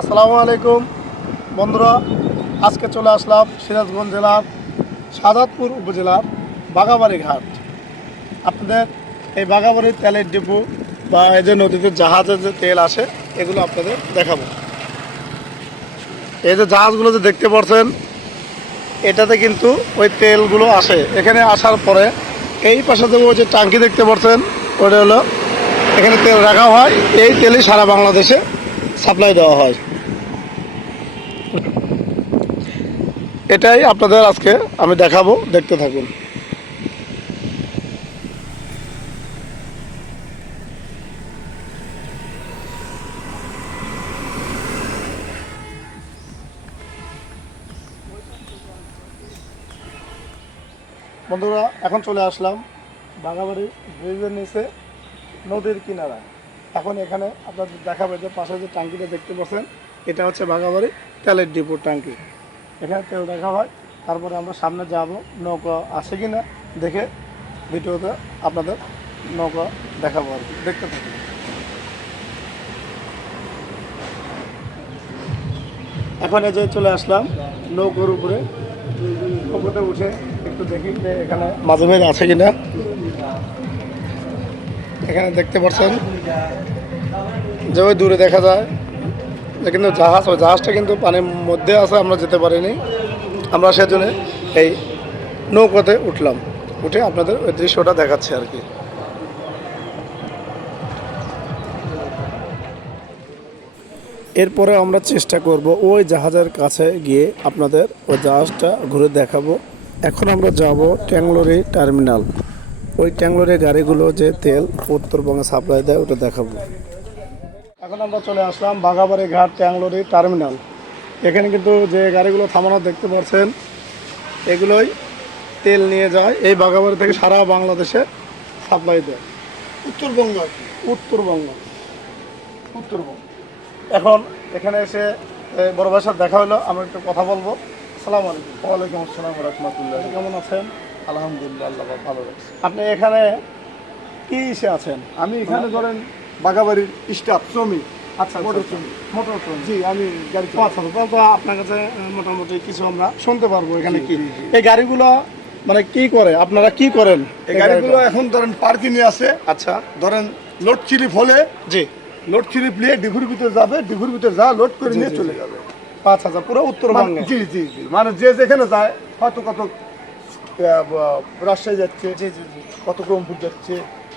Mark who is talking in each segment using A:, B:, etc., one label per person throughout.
A: আসসালামু আলাইকুম। বন্ধুরা, আজকে চলে আসলাম সিরাজগঞ্জ জেলার সাজাদপুর উপজেলার বাগাবাড়ি ঘাট। আপনাদের এই বাগাবাড়ির তেলের ডিপু বা এই যে নদীতে জাহাজের যে তেল আসে, এগুলো আপনাদের দেখাবো। এই যে জাহাজগুলো যে দেখতে পাচ্ছেন এটাতে কিন্তু ওই তেলগুলো আসে। এখানে আসার পরে এই পাশে যে ওই যে টাঙ্কি দেখতে পাচ্ছেন ওটা হলো এখানে তেল রাখা হয়। এই তেলই সারা বাংলাদেশে সাপ্লাই দেওয়া হয়। এটাই আপনাদের আজকে আমি দেখাবো, দেখতে থাকুন। বন্ধুরা, এখন চলে আসলাম বাগাবাড়ি ব্রিজের নিচে নদীর কিনারা এখন এখানে আপনাদের দেখাবে যে পাশে যে ট্যাঙ্কিটা দেখতে পাচ্ছেন, এটা হচ্ছে বাগাবাড়ি তেলের ডিপোর ট্যাঙ্কি এখানে তেল দেখা হয়, তারপরে আমরা সামনে যাব, নৌকা আছে কি না দেখে ভিডিওতে আপনাদের নৌকা দেখাবো আর কি, দেখতে থাকুন। এখন এই যে চলে আসলাম নৌকোর উপরে, নৌকোতে উঠে একটু দেখি যে এখানে মাঝে আছে কিনা। এখানে দেখতে পাচ্ছেন যে ওই দূরে দেখা যায় কিন্তু জাহাজ ওই জাহাজটা কিন্তু পানির মধ্যে আছে, আমরা যেতে পারিনি। আমরা সেজন্য এই নৌকাতে উঠলাম। উঠে আপনাদের ওই দৃশ্যটা দেখাচ্ছি আর কি। এরপরে আমরা চেষ্টা করব ওই জাহাজের কাছে গিয়ে আপনাদের ওই জাহাজটা ঘুরে দেখাবো। এখন আমরা যাব ট্যাংলোরি টার্মিনাল। ওই ট্যাংলোরি গাড়িগুলো যে তেল উত্তরবঙ্গে সাপ্লাই দেয় ওটা দেখাবো। এখন আমরা চলে আসলাম বাঘাবাড়ি ঘাট ট্যাংলোরি টার্মিনাল। এখানে কিন্তু যে গাড়িগুলো থামানো দেখতে পাচ্ছেন এগুলোই তেল নিয়ে যায় এই বাঘাবাড়ি থেকে সারা বাংলাদেশে সাপ্লাই দেয়। উত্তরবঙ্গ উত্তরবঙ্গ। উত্তরবঙ্গ। এখন এখানে এসে বড় ভাইয়ের সাথে দেখা হলো আমরা একটু কথা বলব। সালাম আলাইকুম।
B: ওয়ালাইকুম আসসালাম রহমতুল্লাহ।
A: কেমন আছেন?
B: আলহামদুলিল্লাহ আল্লাহ ভালো
A: আপনি এখানে কি ইসে আছেন?
B: আমি এখানে ধরেন বাগাবাড়ির স্টাফ শ্রমিক।
A: আচ্ছা
B: মোটর শ্রমিক।
A: মোটর ট্রেন
B: জি আমি গাড়ি
A: আচ্ছা তো আপনার কাছে মোটামুটি কিছু আমরা শুনতে পারব এখানে কি।
B: জি, জি।
A: এই গাড়িগুলো মানে কি করে? আপনারা কি করেন
B: এই গাড়িগুলো? এখন ধরেন পার্কিংয়ে আছে।
A: আচ্ছা।
B: ধরেন লোড হলে
A: জি।
B: লোড চিলিপ নিয়ে ডিঘুর ভিতরে যাবে ডিঘুর ভিতরে যা লোড করে নিয়ে চলে যাবে।
A: আচ্ছা আচ্ছা পুরো উত্তরবঙ্গে
B: মানে- জি জি জি। মানে যে যেখানে যায় হয়তো কত রাজশাহী যাচ্ছে কত ক্রমপুর যাচ্ছে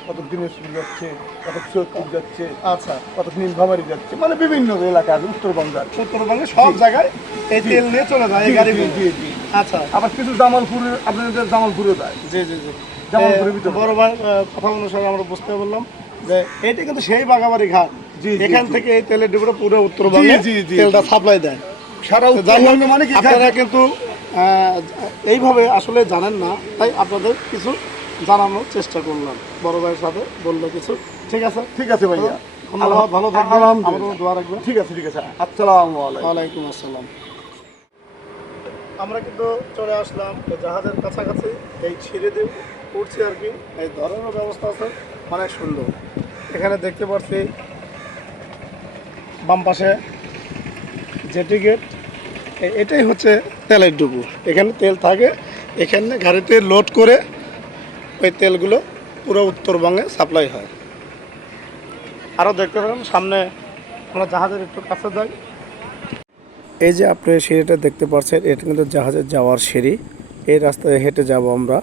B: কত দিনাজপুর যাচ্ছে কত সৈয়দপুর যাচ্ছে
A: আচ্ছা।
B: কত নীলভামারি যাচ্ছে মানে বিভিন্ন এলাকা আছে উত্তরবঙ্গ আছে।
A: উত্তরবঙ্গে সব জায়গায় এই তেল নিয়ে চলে যায় এই। আচ্ছা।
B: আবার কিছু জামালপুরে আপনাদের জামালপুরে যায়।
A: জি জি জি।
B: জামালপুরের ভিতরে।
A: বড় কথা অনুসারে আমরা বুঝতে পারলাম যে এইটা কিন্তু সেই বাগাবাড়ি ঘাট। এখান থেকে এই তেলের ডিপোটা পুরো উত্তরবঙ্গে তেলটা। সাপ্লাই দেয়।
B: সারা উত্তরবঙ্গে মানে কি?
A: আপনারা কিন্তু এইভাবে আসলে জানেন না তাই আপনাদের কিছু জানানোর চেষ্টা করলাম। বড় ভাইয়ের সাথে বলল কিছু। ঠিক আছে?
B: ঠিক আছে ভাইয়া।
A: ভালো থাকবেন। দোয়া রাখবেন।
B: ঠিক আছে ঠিক আছে। আসসালামু আলাইকুম।
A: ওয়ালাইকুম আসসালাম। আমরা কিন্তু চলে আসলাম জাহাজের কাছাকাছি এই ছিঁড়ে দিয়ে উঠছি আর কি। এই ধরনের ব্যবস্থা আছে অনেক সুন্দর। এখানে দেখতে পাচ্ছি বাম পাশে জেটি গেট। এটাই হচ্ছে তেলের ডুবু। এখানে তেল থাকে, এখানে গাড়িতে লোড করে ওই তেলগুলো পুরো উত্তরবঙ্গে সাপ্লাই হয়। আরও দেখতে পাবেন সামনে আমরা জাহাজের একটু কাছে যাই। এই যে আপনি সিঁড়িটা দেখতে পাচ্ছেন, এটা কিন্তু জাহাজে যাওয়ার সিঁড়ি। এই রাস্তায় হেঁটে যাব আমরা।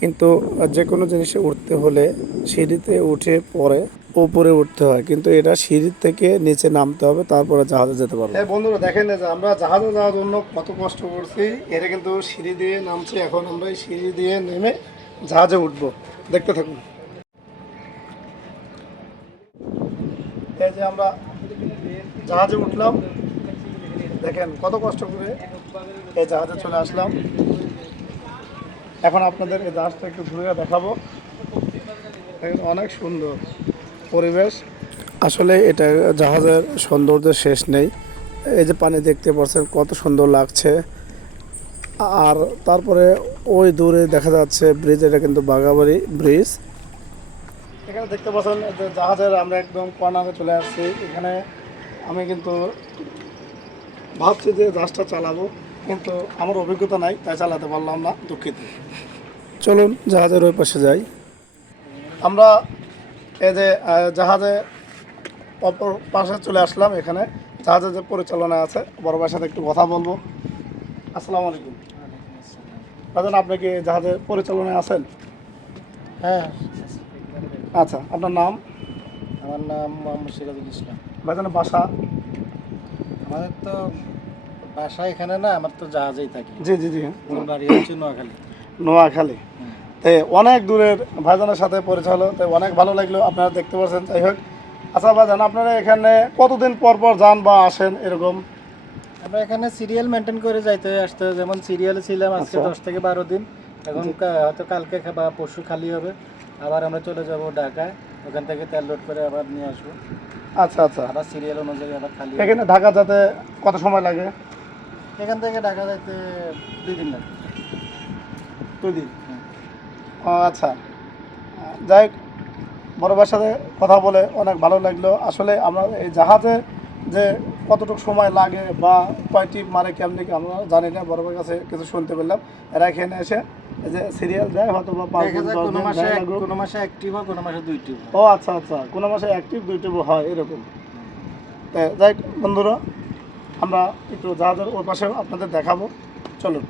A: কিন্তু যে কোনো জিনিসে উঠতে হলে সিঁড়িতে উঠে পরে উপরে উঠতে হয়। কিন্তু এটা সিঁড়ি থেকে নিচে নামতে হবে, তারপরে জাহাজে যেতে পারব। এই বন্ধুরা, দেখেন যে আমরা জাহাজে যাওয়ার জন্য কত কষ্ট করছি। এটা কিন্তু সিঁড়ি দিয়ে নামছি, এখন আমরা এই সিঁড়ি দিয়ে নেমে জাহাজে উঠবো। দেখতে থাকুন। এই যে আমরা জাহাজে উঠলাম। দেখেন কত কষ্ট করে এই জাহাজে চলে আসলাম। এখন আপনাদের এই জাহাজটা একটু ঘুরে দেখাবো। অনেক সুন্দর। পরিবেশ? আসলে এটা জাহাজের সৌন্দর্যের শেষ নেই। এই যে পানি দেখতে পাচ্ছেন কত সুন্দর লাগছে। আর তারপরে ওই দূরে দেখা যাচ্ছে ব্রিজ এটা কিন্তু বাগাবাড়ি ব্রিজ। এখানে দেখতে পাচ্ছেন যে জাহাজের আমরা একদম কর্নারে চলে আসছি। এখানে আমি কিন্তু ভাবছি যে জাহাজটা চালাবো কিন্তু আমার অভিজ্ঞতা নাই তাই চালাতে পারলাম না দুঃখিত। চলুন জাহাজের ওই পাশে যাই। আমরা এই যে জাহাজে অপর পাশে চলে আসলাম এখানে। জাহাজের যে পরিচালনা আছে বড় ভাইয়ের সাথে একটু কথা বলব। আসসালামু আলাইকুম। দাদা আপনি কি জাহাজের পরিচালনায় আছেন?
C: হ্যাঁ।
A: আচ্ছা আপনার নাম?
C: আমার নাম মোহাম্মদ সিরাজুল ইসলাম।
A: ভাইজানের বাসা?
C: আমাদের তো বাসা এখানে না আমার তো জাহাজেই থাকি।
A: জি জি জি।
C: বাড়ি হচ্ছে নোয়াখালী।
A: নোয়াখালী। তে অনেক দূরের ভাইজানের সাথে পরিচয় হলো তো অনেক ভালো লাগল আপনারা দেখতে পাচ্ছেন যাই হোক আচ্ছা ভাইজান আপনারা এখানে কতদিন পর পর যান বা আসেন এরকম?
C: আমরা এখানে সিরিয়াল মেনটেন করে যাইতে আসতে হয়। যেমন সিরিয়ালে ছিলাম আজকে
A: আচ্ছা।
C: দশ থেকে বারো দিন এখন হয়তো কালকে বা পরশু খালি হবে। আবার আমরা চলে যাব ঢাকায় ওখান থেকে তেল লোড করে আবার নিয়ে আসব।
A: আচ্ছা আচ্ছা।
C: আবার সিরিয়াল অনুযায়ী আবার খালি
A: এখানে ঢাকা যেতে কত সময় লাগে?
C: এখান থেকে ঢাকা যাইতে দুই দিন লাগে।
A: দুই দিন? আচ্ছা। যাই হোক, বড় ভাইয়ের সাথে কথা বলে অনেক ভালো লাগল। আসলে আমরা এই জাহাজে যে কতটুকু সময় লাগে বা কয়টি মারে কেমনি কি আমরা জানি না বড় ভাইয়ের কাছে কিছু শুনতে পেলাম। এরা এখানে এসে যে সিরিয়াল দেয় হয়তো বা
C: কোনো মাসে। কোনো মাসে একটি হয় কোনো মাসে দুইটি হয়।
A: ও আচ্ছা আচ্ছা। কোনো মাসে অ্যাক্টিভ দুই টিপ হয় এরকম। যাই হোক, বন্ধুরা আমরা একটু জাহাজের ওর পাশেও আপনাদের দেখাবো। চলুন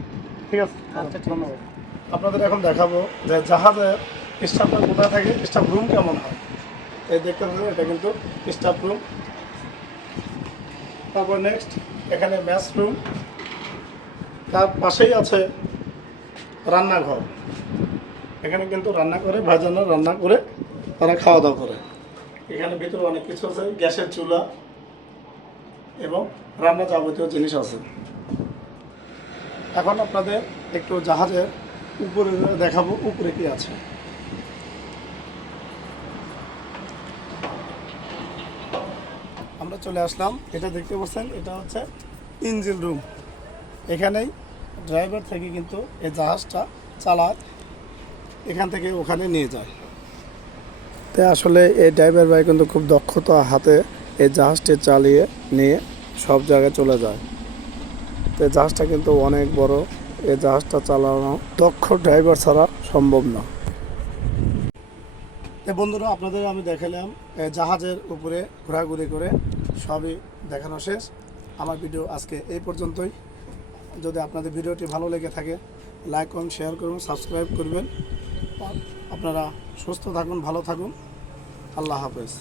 A: ঠিক আছে?
C: আচ্ছা,
A: ধন্যবাদ। আপনাদের এখন দেখাবো যে জাহাজের স্টাফটা কোথায় থাকে, স্টাফ রুম কেমন হয়। এই দেখতে পাচ্ছেন, এটা কিন্তু স্টাফ রুম। তারপর নেক্সট এখানে ম্যাচ রুম তার পাশেই আছে রান্নাঘর। এখানে কিন্তু রান্না করে ভাজানো রান্না করে, তারা খাওয়া দাওয়া করে। এখানে ভিতরে অনেক কিছু আছে, গ্যাসের চুলা এবং রান্না যাবতীয় জিনিস আছে। এখন আপনাদের একটু জাহাজের উপরে দেখাবো, উপরে কি আছে? আমরা চলে আসলাম, এটা দেখতে পাচ্ছেন, এটা হচ্ছে ইঞ্জিন রুম। এখানেই ড্রাইভার থেকে কিন্তু এই জাহাজটা চালায়, এখান থেকে ওখানে নিয়ে যায়। তাই আসলে এই ড্রাইভার ভাই কিন্তু খুব দক্ষতা হাতে এই জাহাজটি চালিয়ে নিয়ে সব জায়গায় চলে যায়। তো জাহাজটা কিন্তু অনেক বড় এই জাহাজটা চালানো দক্ষ ড্রাইভার ছাড়া সম্ভব না। বন্ধুরা, আপনাদের আমি দেখালাম জাহাজের উপরে ঘোরাঘুরি করে সবই দেখানো শেষ। আমার ভিডিও আজকে এই পর্যন্তই। যদি আপনাদের ভিডিওটি ভালো লেগে থাকে, লাইক করুন, শেয়ার করুন, সাবস্ক্রাইব করবেন। আপনারা সুস্থ থাকুন, ভালো থাকুন। আল্লাহ হাফেজ।